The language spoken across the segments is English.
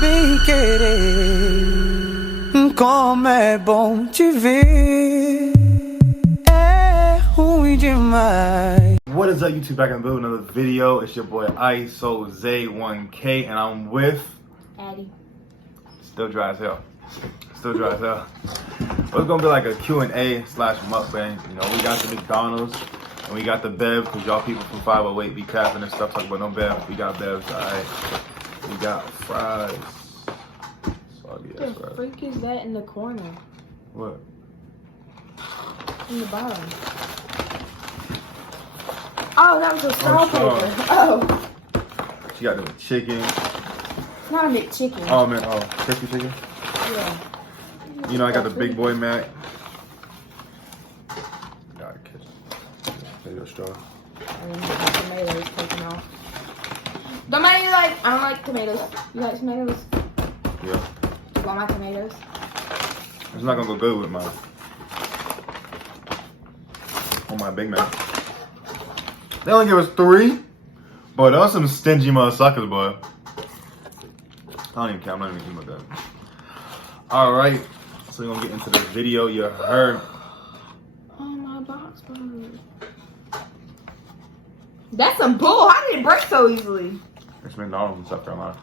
bem querer. Como é bom te ver. É ruim demais. What is up, YouTube? Back in the building, another video. It's your boy ISOZay1K, and I'm with Addie. Still dry as hell. Still dry as hell. Well, it's gonna be like a Q&A slash mukbang. You know, we got the McDonald's and we got the Bev, because y'all people from 508 be capping and stuff, talking about no Bev. We got Bevs, alright. We got fries. Soggy ass What the fries. freak is that in the corner? What? In the bottom. Oh, that was a straw straw. paper. Oh, She got the chicken. it's not a McChicken. Oh man, oh, crispy chicken. Yeah. You know, I got the big boy Mac. Gotta catch it. Maybe a straw. And then the tomatoes taken off. I don't like tomatoes. You like tomatoes? Yeah. You want my tomatoes? It's not gonna go good with mine. On my Big Mac. They only give us 3. Boy, those some stingy motherfuckers, boy. I don't even care. I'm not even thinking about that. Alright. So we're gonna get into the video. You heard. Oh, my box bird. That's some bull. How did it break so easily? It's McDonald's in South Carolina.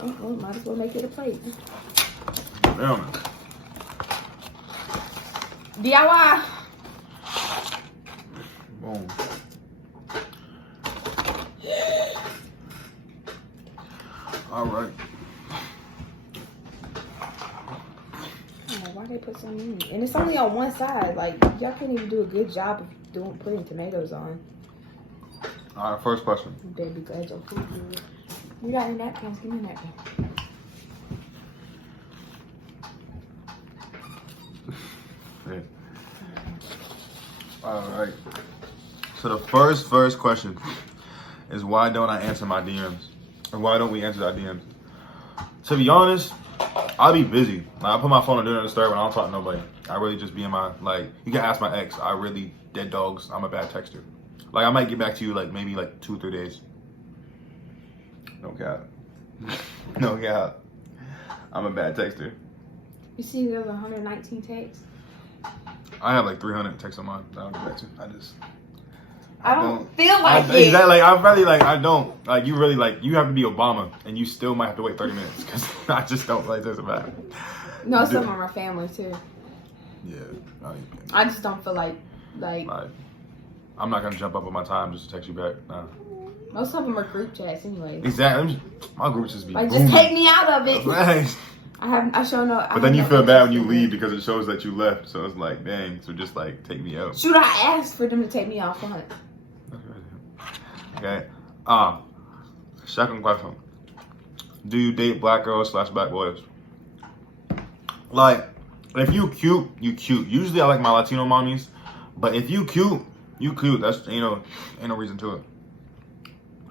Oh, well, might as well make it a plate. Damn. DIY. Boom. Alright. Why they put some in? And it's only on one side. Like, y'all can't even do a good job of putting tomatoes on. Alright, first question. Baby, glad your food good. You got any napkins? Give me a napkin. Yeah. Alright. So the first question is, why don't I answer my DMs? Or why don't we answer our DMs? To be honest, I'll be busy. Like, I put my phone on Do Not Disturb and I don't talk to nobody. I really just be in my, like, you can ask my ex. I really, dead dogs, I'm a bad texter. Like, I might get back to you, like, maybe, like, 2 or 3 days. No cap. No cap. I'm a bad texter. You see there's 119 texts? I have, like, 300 texts on mine that I'll get back to. I don't feel like it. Exactly. Like, I really, like, I don't. Like, you really, like, you have to be Obama, and you still might have to wait 30 minutes, because I just don't like this about it. No, some of them are family, too. Yeah. I just don't feel like, I'm not going to jump up on my time just to text you back. Nah. most of them are group chats anyways. Exactly. My group just be Like, booming. just take me out of it. Right. I show no. But then you feel bad when you leave because it shows that you left. So it's like, dang. So just, like, take me out. Should I ask for them to take me off front? Okay. Second question. Do you date black girls / black boys? Like, if you cute, you cute. Usually I like my Latino mommies. But if you cute, you cute. That's, you know, ain't no reason to it.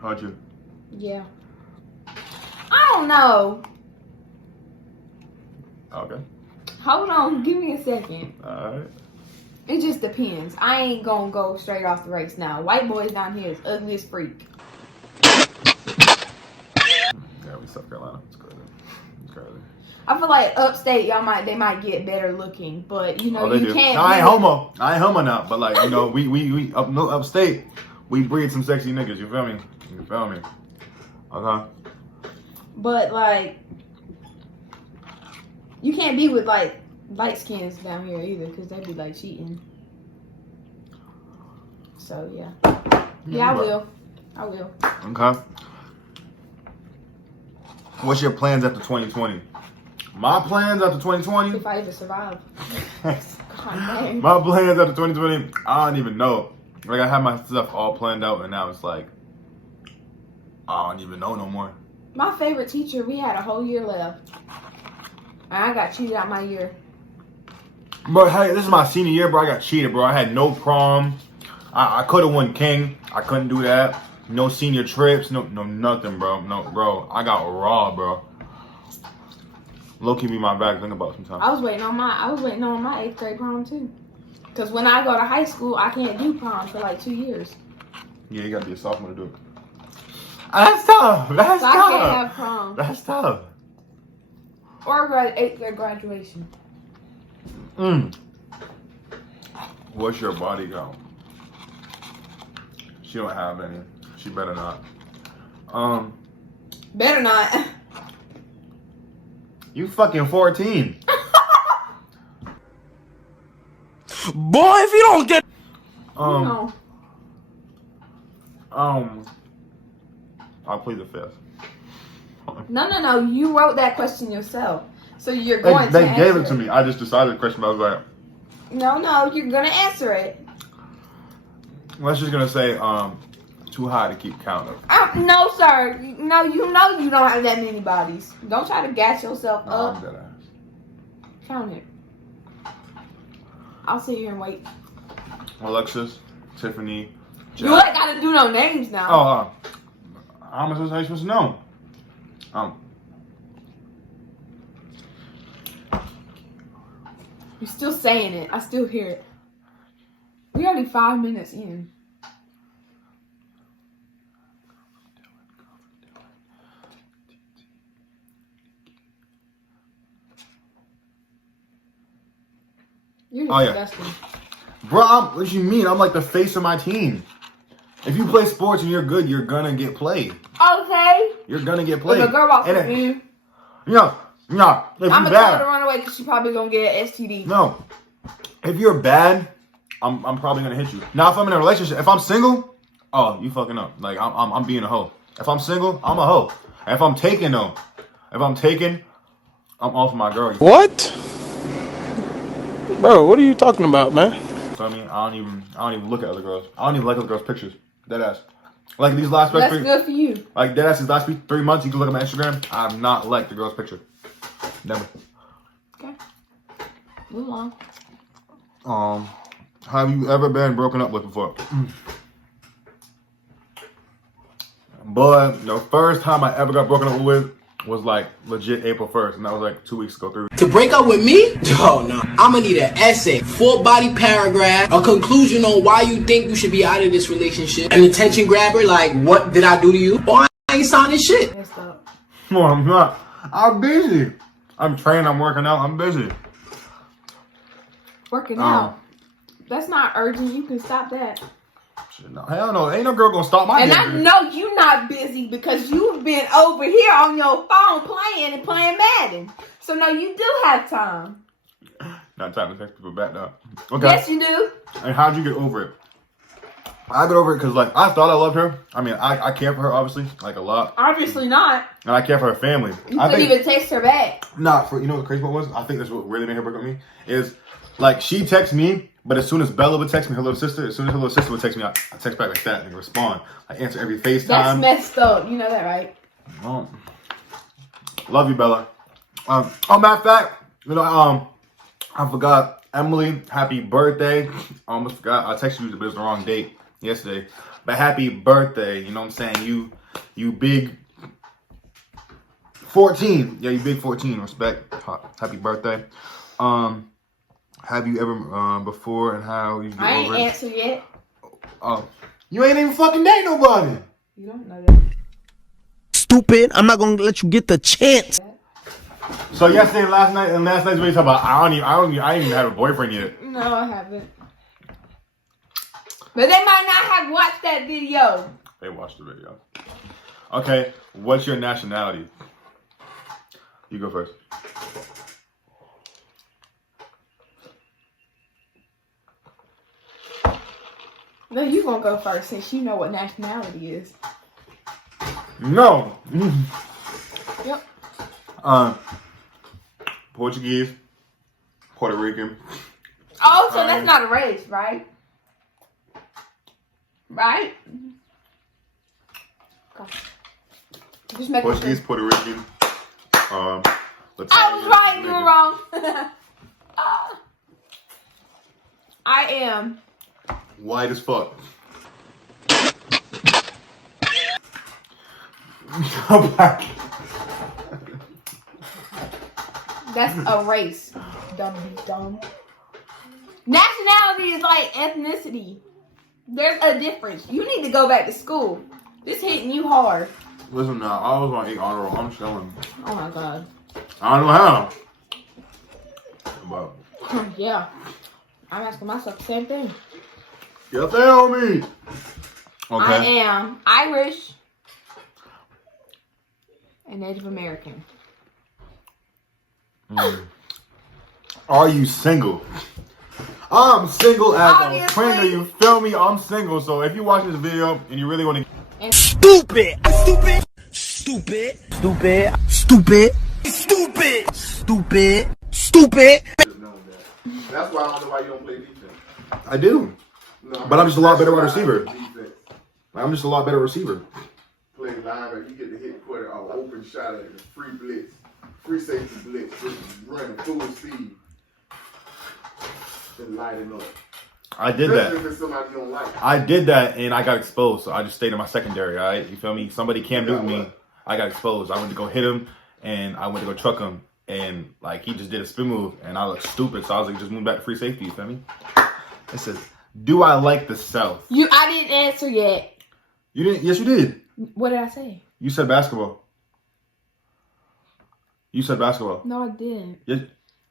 How about you? Yeah. I don't know. Okay. Hold on. Give me a second. Alright. It just depends. I ain't gonna go straight off the race now. White boys down here is ugly as freak. Yeah, we South Carolina. It's crazy. It's crazy. I feel like upstate, they might get better looking, but you know, Oh, they you do. can't. I ain't homo. I ain't homo now. But, like, you know, we upstate, we breed some sexy niggas. You feel me? You feel me? Okay. But like, you can't be with like light skins down here either, because they'd be like cheating. So yeah, I will. Okay. What's your plans after 2020? My plans after 2020? If I ever survive. God dang. My plans after 2020, I don't even know. Like, I have my stuff all planned out, and now it's like, I don't even know no more. My favorite teacher, we had a whole year left, and I got cheated out my year. Bro, hey, this is my senior year, bro. I got cheated, bro. I had no prom. I could have won King. I couldn't do that. No senior trips. No nothing, bro. No, bro. I got raw, bro. Low-key be my bag. Think about it sometimes. I was waiting on my 8th grade prom too. Cause when I go to high school, I can't do prom for like 2 years. Yeah, you gotta be a sophomore to do it. That's tough. That's So I tough. can't have prom. That's tough. Or 8th grade graduation. What's your body count? She don't have any. She better not. Better not. You fucking 14. Boy, if you don't get No. I'll plead the fifth. No. You wrote that question yourself. So you're going They to gave answer it to me. I just decided the question. I was like, No, you're going to answer it. let's just gonna say, too high to keep count of. No, sir. No, you know you don't have that many bodies. Don't try to gas yourself No, up. I'm dead ass. Count it. I'll sit here and wait. Alexis, Tiffany, You ain't got to do no names now. how am I supposed to know? You're still saying it. I still hear it. We already 5 minutes in. You're Oh, yeah. disgusting. Bro, what you mean? I'm like the face of my team. If you play sports and you're good, you're gonna get played. Okay. You're gonna get If played. a girl walks And up it- to you, No. If I'm you're gonna tell her to bad, run away because she's probably gonna get an STD. no. If you're bad, I'm probably gonna hit you. Now, if I'm in a relationship, if I'm single, oh, you fucking up. Like I'm being a hoe. If I'm single, I'm a hoe. And if I'm taken though, I'm off my girl. You what? Bro, what are you talking about, man? feel me? I don't even look at other girls. I don't even like other girls' pictures. Dead ass. Like these last That's three, good for you. like dead ass these last 3 months, you can look at my Instagram. I've not liked the girl's picture. Never. Okay. Move on. Have you ever been broken up with before? Boy, the first time I ever got broken up with was like legit April 1st, and that was like 2 weeks ago. To break up with me? Oh no. I'm gonna need an essay, full body paragraph, a conclusion on why you think you should be out of this relationship, an attention grabber like what did I do to you? Or I ain't signing shit. Messed up. No, I'm not. I'm busy. I'm training, I'm working out, I'm busy. Working out. That's not urgent. You can stop that. Shit, no, hell no. Ain't no girl gonna stop my And damn I business. know you not busy because you've been over here on your phone playing Madden. So no, you do have time. Not time to text people back now. Okay. Yes, you do. And how'd you get over it? I got over it because, like, I thought I loved her. I mean, I care for her, obviously, like, a lot. Obviously not. And I care for her family. You I couldn't think, even text her back. you know what the crazy part was? I think that's what really made her break up with me. Is, like, she texts me, but as soon as Bella would text me, her little sister, as soon as her little sister would text me, I text back like that and respond. I answer every That's FaceTime. messed up. You know that, right? Oh. Love you, Bella. Matter of fact, you know, I forgot. Emily, happy birthday. I almost forgot. I texted you, but it was the wrong date yesterday. But happy birthday. You know what I'm saying? You big 14. Yeah, you big 14. Respect. Happy birthday. Have you ever before and how you get I ain't over it? answered yet. Oh, you ain't even fucking date nobody. You don't know that. Stupid. I'm not gonna let you get the chance. So yesterday and last night's video talking about I ain't even had a boyfriend yet. No, I haven't. But they might not have watched that video. They watched the video. Okay, what's your nationality? You go first. No, you gonna go first since you know what nationality is. No. Yep. Portuguese, Puerto Rican. Oh, so that's not a race, right? Right? Okay. Just making Portuguese, sure. Puerto Rican. Italian, I was right, you were Jamaican. wrong. I am. White as fuck. That's a race. Dumb. Nationality is like ethnicity. There's a difference. You need to go back to school. This hitting you hard. Listen now, I always want to eat honor roll. I'm chilling. Oh my god. I don't know how. But Yeah. I'm asking myself the same thing. get that on me. I Okay. am Irish and Native American. Are you single? I'm single as a Obviously. printer, you feel me? I'm single, so if you watch this video and you really want to Stupid. Stupid. Stupid. Stupid. Stupid. Stupid. Stupid. Stupid. That's why I don't know why you don't play defense. I do. No, But I'm just a lot better wide receiver. Defense. I'm just a lot better receiver. Play linebacker, you get to hit quarter an open shot at it, free blitz, free safety blitz, just running full speed. Just lighting up. I did Especially that. if it's somebody you don't like. I did that and I got exposed, so I just stayed in my secondary, alright? You feel me? Somebody camped with me. I got exposed. I went to go hit him and I went to go truck him and like he just did a spin move and I looked stupid, so I was like, just move back to free safety, you feel me? It says, do I like the South? I didn't answer yet. You didn't? Yes, you did. What did I say? You said basketball. You said basketball. No, I didn't. Yes.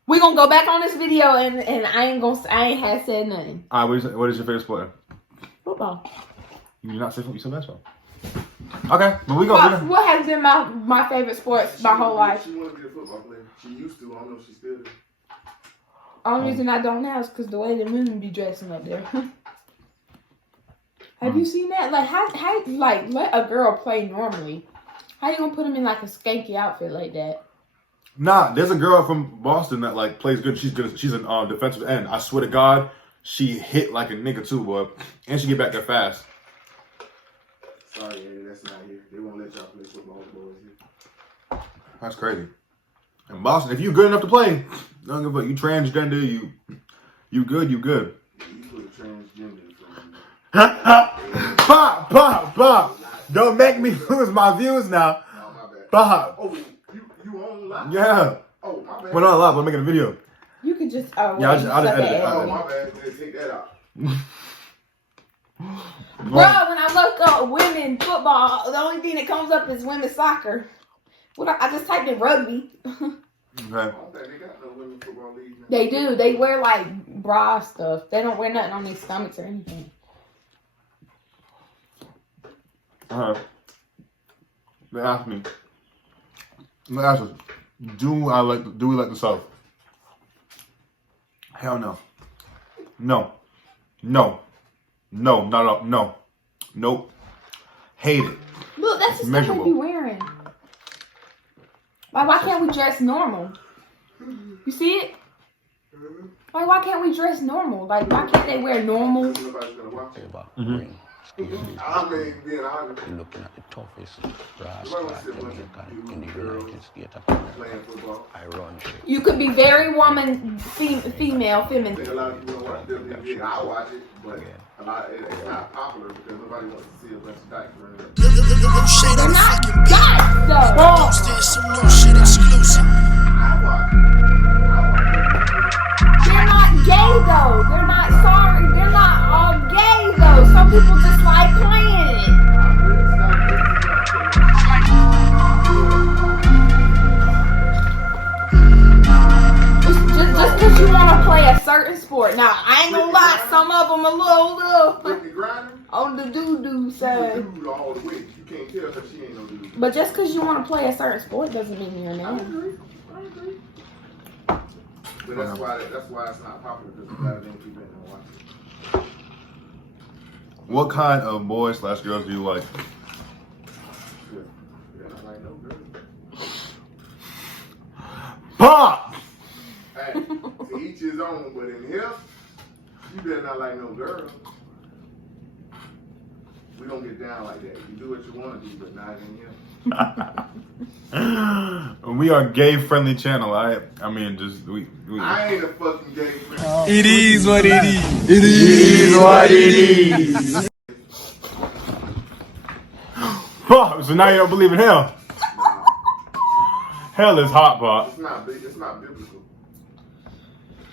We gonna go back on this video and I ain't had said nothing. All right, what is your favorite sport? Football. You did not say football. You said basketball. Okay, but we go. What has been my favorite sports my whole life? She want to be a football player. She used to. I don't know if she still is. Only reason I don't now is because the way the women be dressing up there. Have you seen that? Like how like let a girl play normally? How you gonna put them in like a skanky outfit like that? Nah, there's a girl from Boston that like plays good. She's good. She's an defensive end. I swear to God, she hit like a nigga too, boy, and she get back there fast. Sorry, Eddie, that's not here. They won't let y'all play football with boys here. That's crazy. In Boston, if you good enough to play, don't give a fuck. You transgender, you good, you good. You put a transgender in front of me. Pop. Don't make me lose my views now. No, my bad. Pop. Oh, you on live? Yeah. Oh, my bad. We're not live. We're making a video. You could just Yeah, I'll just edit it. Oh, my bad. Take that out. Bro, when I look up women football, the only thing that comes up is women's soccer. I just typed in rugby. Okay. I don't think they got no women football league now. They do. They wear like bra stuff. They don't wear nothing on their stomachs or anything. They asked me. They asked us, do we like the South? Hell no. No. Not at all. No. Nope. Hate it. Look, that's the stuff Miserable. they be wearing. Like, why can't we dress normal? You see it? Like, why can't we dress normal? Like, why can't they wear normal? Nobody's gonna watch it. Ring. I mean, being honest, You're looking at the toughest brass Nobody track wants to in see a bunch of the girls United States of America. playing football. Ironically. You could be very feminine. I think a lot of people don't watch WWE. I watch it, but a lot it's not popular because nobody wants to see a bunch of dykes running up. They're not guys, though. I watch it. They're not gay, though. They're not sorry. They're not all gay, though. Some people just like playing it. Just because you want to play a certain sport. Now, I ain't gonna lie, some of them a little Brittany Griner, on the doo-doo she's a side. dude all the way. You can't tell her she ain't no dude. But just because you want to play a certain sport doesn't mean you're I not. agree. But that's why it's not popular because a lot of them people don't watch it. What kind of boys / girls do you like? Yeah, I like no girl. Pop! Hey, to each his own, but in here, you better not like no girl. We don't get down like that. You do what you want to do, but not in here. We are gay friendly channel. I mean, just we. I ain't a fucking gay friend. It is what it is. It is what it is. Pop. So now you don't believe in hell. Hell is hot, Pop. It's not big. It's not biblical.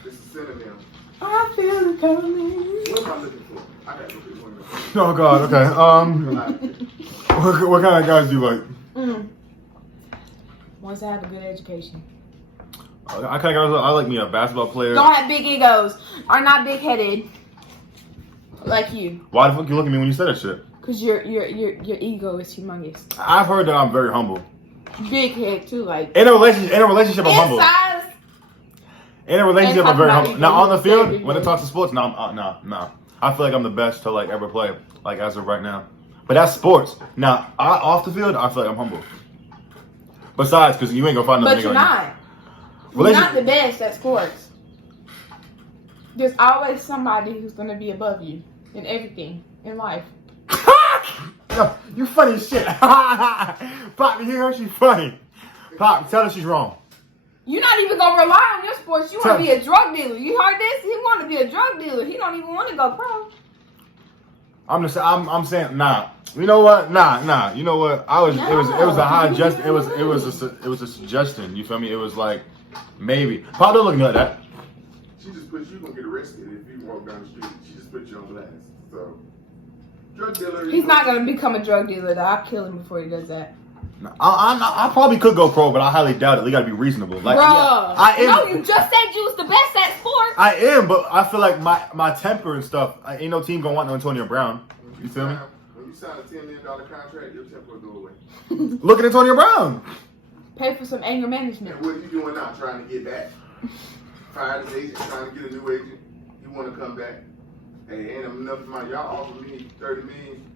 It's a synonym. I feel it coming. What am I looking for? I got to look at one of them. Oh God. Okay. What kind of guys do you like? Ones that have a good education. I kind of guys I like me a basketball player. Don't have big egos. Are not big headed. Like you. Why the fuck you look at me when you say that shit? Cause your ego is humongous. I've heard that I'm very humble. Big head too, like In a relationship, I'm humble. size. In a relationship, I'm very humble. Now on the field, Baby. when it talks to sports, no. I feel like I'm the best to like ever play, like as of right now. But that's sports. Now off the field, I feel like I'm humble. Besides, because you ain't gonna find another But nigga you're like not. You're not the best at sports. There's always somebody who's gonna be above you in everything in life. Yo, you funny as shit. Pop, you hear her? She's funny. Pop, tell her she's wrong. You're not even gonna rely on your sports. You want Tell- to be a drug dealer. You heard this? He want to be a drug dealer. He don't even want to go pro. I'm saying nah. You know what? Nah. You know what? It was a high just. It was a suggestion. You feel me? It was like maybe. Pop, don't look at me like that. She just put you gonna get arrested if you walk down the street. She just put you on blast. So, drug dealer. He's not gonna become a drug dealer. Though. I'll kill him before he does that. I probably could go pro, but I highly doubt it. We gotta be reasonable. Like, Bruh. yeah, I am. No, you just said you was the best at sports. I am, but I feel like my temper and stuff. Ain't no team gonna want no Antonio Brown. You feel me? When you sign a $10 million contract, your temper will go away. Look at Antonio Brown. Pay for some anger management. And what are you doing now? Trying to get back? Fired his agent, trying to get a new agent. You want to come back? Hey, ain't enough of my y'all offer me $30 million.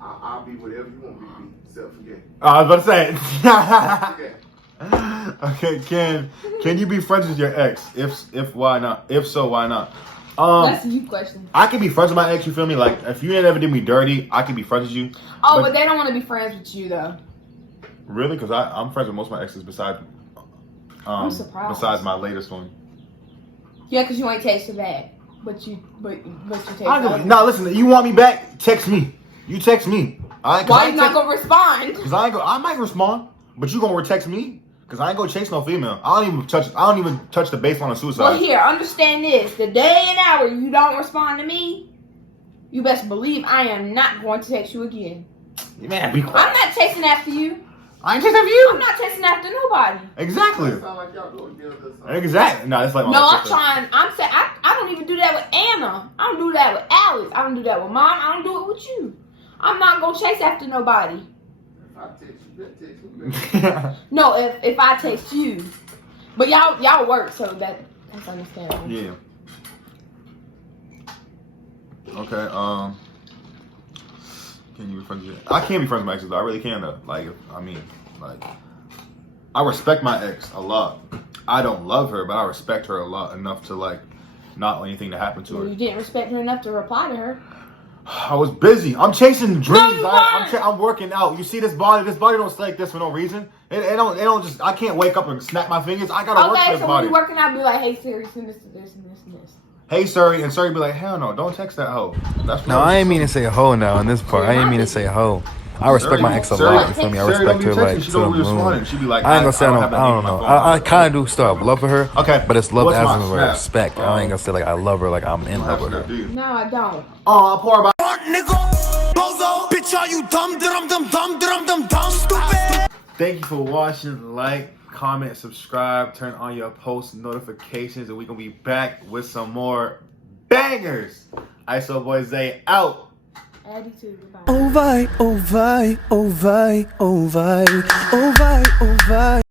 I'll be whatever you want me to be. Except for gay. I was about to Okay. say. Okay, can you be friends with your ex? If why not? If so, why not? That's a you question. I can be friends with my ex. You feel me? Like if you ain't ever did me dirty, I can be friends with you. Oh, but they don't want to be friends with you though. Really? Because I'm friends with most of my exes besides I'm surprised. besides my latest one. Yeah, because you ain't tasted bad. But you taste Nah, listen. You want me back? Text me. You text me. Why you not gonna respond? Because I might respond, but you gonna text me? Because I ain't gonna chase no female. I don't even touch the baseline of suicide. Well, here, understand this: the day and hour you don't respond to me, you best believe I am not going to text you again. Man, be quiet. I'm not chasing after you. I ain't chasing after you. I'm not chasing after nobody. Exactly. Sound like y'all go together or something. Exactly. No, it's like my No, little I'm sister. trying. I'm saying I don't even do that with Anna. I don't do that with Alex. I don't do that with Mom. I don't do it with you. I'm not gonna chase after nobody. If I text you, better text me back. No, if I text you, but y'all work, so that's understandable. Yeah. Okay. Can you be friends with your... I can't be friends with my exes though. I really can though. Like, I respect my ex a lot. I don't love her, but I respect her a lot enough to like not want anything to happen to Well, her. you didn't respect her enough to reply to her. I was busy. I'm chasing dreams. you I'm working out. You see this body? This body don't stay like this for no reason. It don't just. I can't wake up and snap my fingers. I gotta work for Okay, this so body. when you're working out, be like, hey Siri, send this to this and this and this. Hey Surrey, and Surrey be like, hell no, don't text that hoe. That's No, I ain't mean to say a hoe now in this part. I ain't mean to say a hoe. I respect my ex a lot. You feel me? I respect her like to the moon. She be like, I ain't gonna say I don't know. I kind of do still have love for her. Okay, But it's love what's as my in snap? respect. I ain't gonna say like I love her like I'm in love with her. No, I don't. Oh, I pour about. Thank you for watching. Like, comment, subscribe, turn on your post notifications, and we gonna be back with some more bangers. ISO Boy Zay out. Attitude, goodbye. Oh vai, oh vai, oh vai, oh vai, oh vai, oh vai.